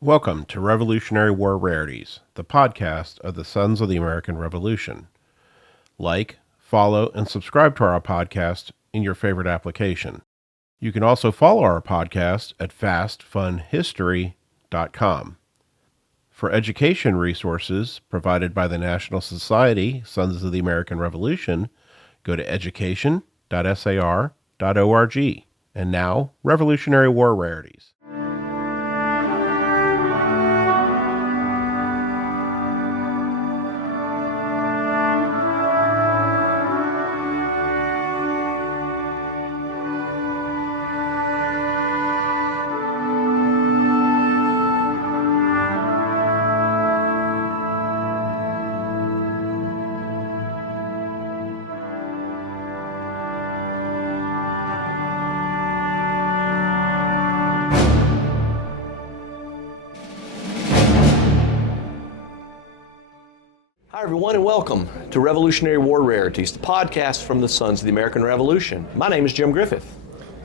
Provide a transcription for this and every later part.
Welcome to Revolutionary War Rarities, the podcast of the Sons of the American Revolution. Like, follow, and subscribe to our podcast in your favorite application. You can also follow our podcast at fastfunhistory.com. For education resources provided by the National Society Sons of the American Revolution, go to education.sar.org. And now, Revolutionary War Rarities. Hi everyone and welcome to Revolutionary War Rarities, the podcast from the Sons of the American Revolution. My name is Jim Griffith.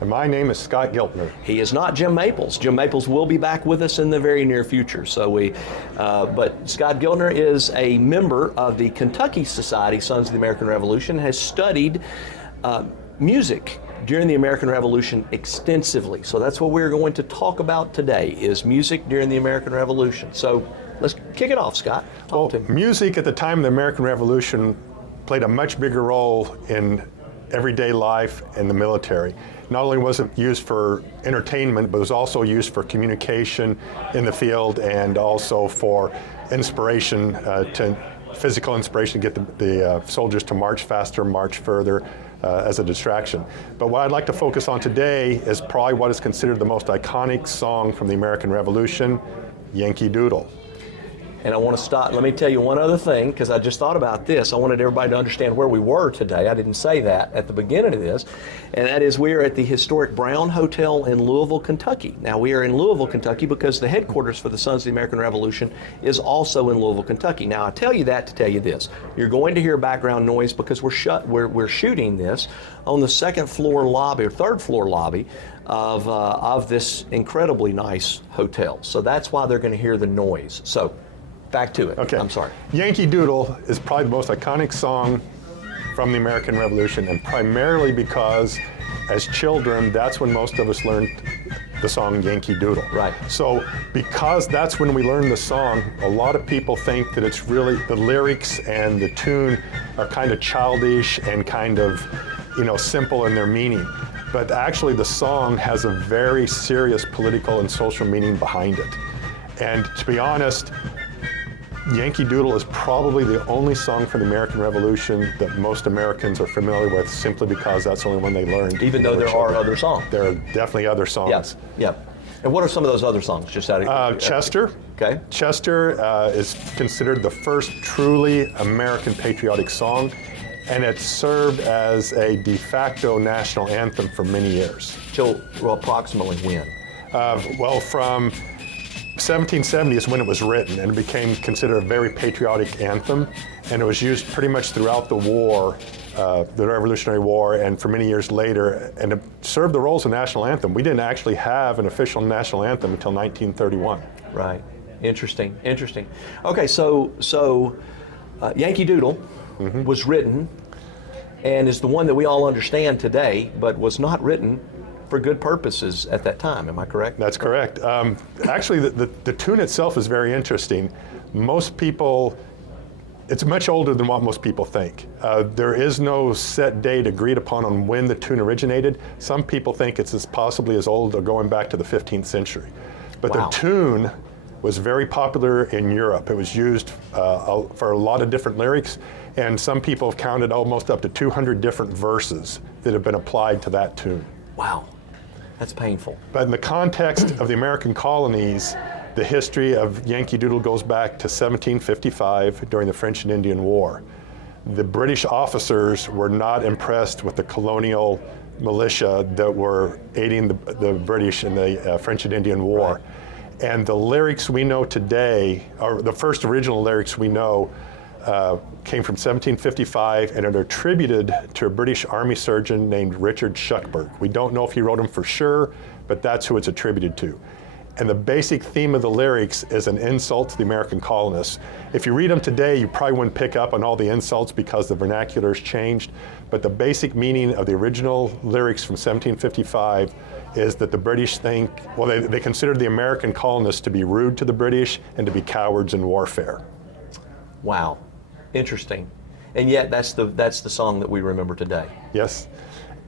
And my name is Scott Giltner. He is not Jim Maples. Jim Maples will be back with us in the very near future. But Scott Giltner is a member of the Kentucky Society Sons of the American Revolution, has studied music during the American Revolution extensively. So that's what we're going to talk about today, is music during the American Revolution. So let's kick it off, Scott. Talk to me. Music at the time of the American Revolution played a much bigger role in everyday life and the military. Not only was it used for entertainment, but it was also used for communication in the field and also for inspiration, physical inspiration to get the soldiers to march faster, march further as a distraction. But what I'd like to focus on today is probably what is considered the most iconic song from the American Revolution, Yankee Doodle. And I want to stop. Let me tell you one other thing, because I just thought about this. I wanted everybody to understand where we were today. I didn't say that at the beginning of this. And that is, we are at the historic Brown Hotel in Louisville, Kentucky. Now, we are in Louisville, Kentucky because the headquarters for the Sons of the American Revolution is also in Louisville, Kentucky. Now, I tell you that to tell you this. You're going to hear background noise because we're shooting this on the second floor lobby or third floor lobby of this incredibly nice hotel. So that's why they're going to hear the noise. So back to it. Okay. I'm sorry. Yankee Doodle is probably the most iconic song from the American Revolution, and primarily because as children, that's when most of us learned the song Yankee Doodle. Right. So because that's when we learned the song, a lot of people think that it's really, the lyrics and the tune are kind of childish and kind of, simple in their meaning. But actually the song has a very serious political and social meaning behind it. And to be honest, Yankee Doodle is probably the only song from the American Revolution that most Americans are familiar with, simply because that's the only one they learned. Even though there are other songs. There are definitely other songs. Yeah. And what are some of those other songs, just out of Chester. Okay. Chester is considered the first truly American patriotic song, and it served as a de facto national anthem for many years. Till approximately when? From 1770 is when it was written, and it became considered a very patriotic anthem, and it was used pretty much throughout the war, the Revolutionary War, and for many years later, and it served the role as a national anthem. We didn't actually have an official national anthem until 1931. Right. Interesting. Okay, so Yankee Doodle was written and is the one that we all understand today, but was not written for good purposes at that time. Am I correct? That's correct. Actually, the tune itself is very interesting. Most people, it's much older than what most people think. There is no set date agreed upon on when the tune originated. Some people think it's possibly as old or going back to the 15th century. But Wow. The tune was very popular in Europe. It was used for a lot of different lyrics, and some people have counted almost up to 200 different verses that have been applied to that tune. Wow. That's painful. But in the context of the American colonies, the history of Yankee Doodle goes back to 1755 during the French and Indian War. The British officers were not impressed with the colonial militia that were aiding the British in the French and Indian War. Right. And the lyrics we know today, or the first original lyrics we know, came from 1755 and are attributed to a British Army surgeon named Richard Shuckburgh. We don't know if he wrote them for sure, but that's who it's attributed to. And the basic theme of the lyrics is an insult to the American colonists. If you read them today, you probably wouldn't pick up on all the insults because the vernacular's changed. But the basic meaning of the original lyrics from 1755 is that the British think, well, they considered the American colonists to be rude to the British and to be cowards in warfare. Wow, interesting. And yet that's the song that we remember today. Yes,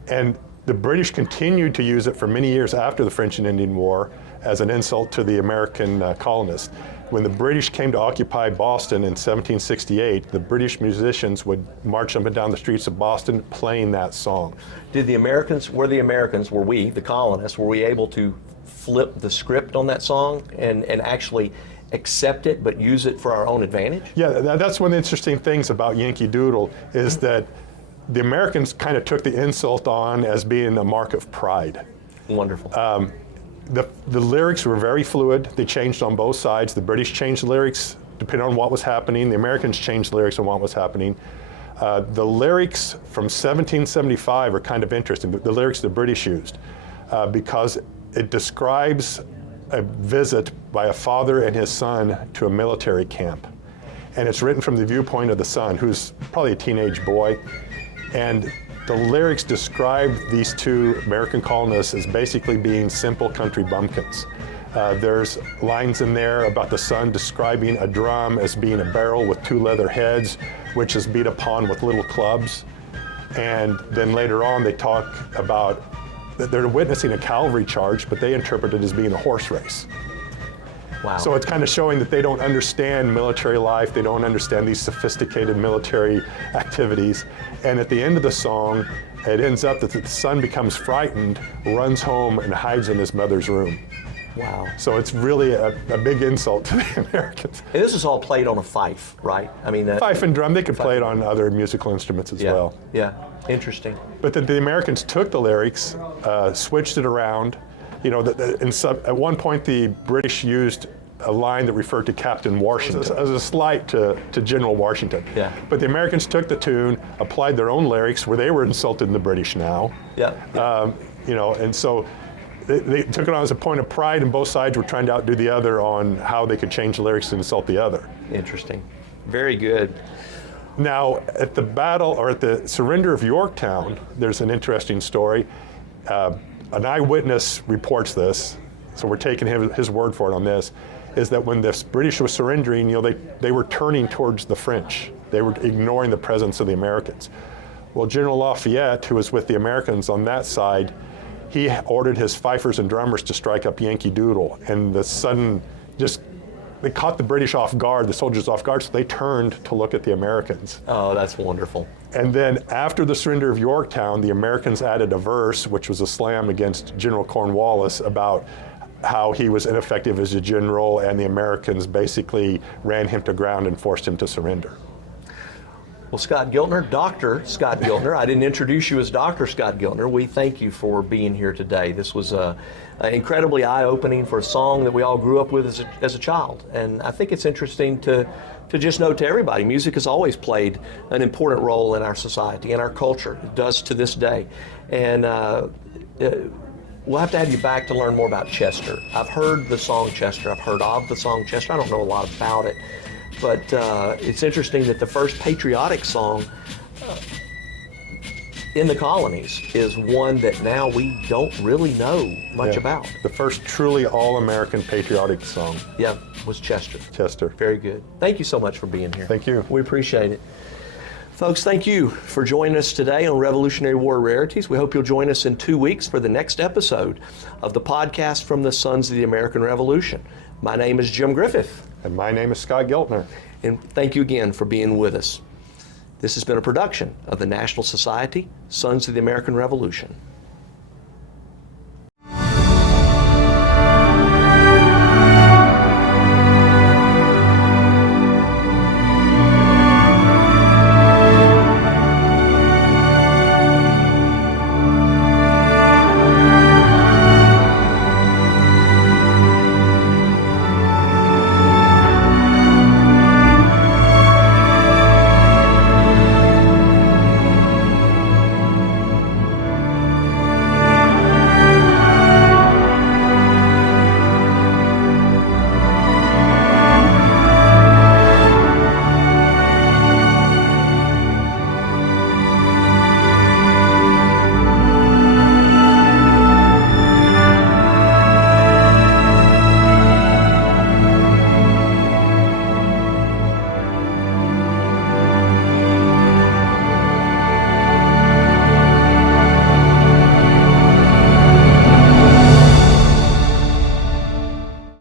and the British continued to use it for many years after the French and Indian War as an insult to the American colonists. When the British came to occupy Boston in 1768, the British musicians would march up and down the streets of Boston playing that song. Were we, the colonists, were we able to flip the script on that song and actually accept it but use it for our own advantage? Yeah, that's one of the interesting things about Yankee Doodle is that the Americans kind of took the insult on as being a mark of pride. Wonderful. The lyrics were very fluid. They changed on both sides. The British changed the lyrics depending on what was happening. The Americans changed the lyrics on what was happening. The lyrics from 1775 are kind of interesting, the lyrics the British used, because it describes a visit by a father and his son to a military camp. And it's written from the viewpoint of the son, who's probably a teenage boy. And the lyrics describe these two American colonists as basically being simple country bumpkins. There's lines in there about the son describing a drum as being a barrel with two leather heads, which is beat upon with little clubs. And then later on they talk about that they're witnessing a cavalry charge, but they interpret it as being a horse race. Wow. So it's kind of showing that they don't understand military life, they don't understand these sophisticated military activities. And at the end of the song, it ends up that the son becomes frightened, runs home, and hides in his mother's room. Wow. So it's really a big insult to the Americans. And this is all played on a fife, right? I mean, Fife and drum, they could play it on other musical instruments as well. Yeah, interesting. But the Americans took the lyrics, switched it around. You know, at one point the British used a line that referred to Captain Washington as a slight to General Washington. Yeah. But the Americans took the tune, applied their own lyrics where they were insulting the British now. Yeah. You know, and so they took it on as a point of pride, and both sides were trying to outdo the other on how they could change the lyrics to insult the other. Interesting. Very good. Now, at the battle, or at the surrender of Yorktown, there's an interesting story. An eyewitness reports this, so we're taking his word for it on this, is that when the British was surrendering, you know, they were turning towards the French. They were ignoring the presence of the Americans. Well, General Lafayette, who was with the Americans on that side, he ordered his fifers and drummers to strike up Yankee Doodle, and they caught the British off guard, the soldiers off guard, so they turned to look at the Americans. Oh, that's wonderful. And then after the surrender of Yorktown, the Americans added a verse, which was a slam against General Cornwallis about how he was ineffective as a general, and the Americans basically ran him to ground and forced him to surrender. Well, Scott Giltner, Dr. Scott Giltner, I didn't introduce you as Dr. Scott Giltner. We thank you for being here today. This was incredibly eye-opening for a song that we all grew up with as a child. And I think it's interesting to just note to everybody, music has always played an important role in our society and our culture. It does to this day. And we'll have to have you back to learn more about Chester. I've heard the song Chester. I've heard of the song Chester. I don't know a lot about it. But it's interesting that the first patriotic song in the colonies is one that now we don't really know much about. The first truly all-American patriotic song. Yeah, was Chester. Chester. Very good. Thank you so much for being here. Thank you. We appreciate it. Folks, thank you for joining us today on Revolutionary War Rarities. We hope you'll join us in 2 weeks for the next episode of the podcast from the Sons of the American Revolution. My name is Jim Griffith. And my name is Scott Giltner. And thank you again for being with us. This has been a production of the National Society, Sons of the American Revolution.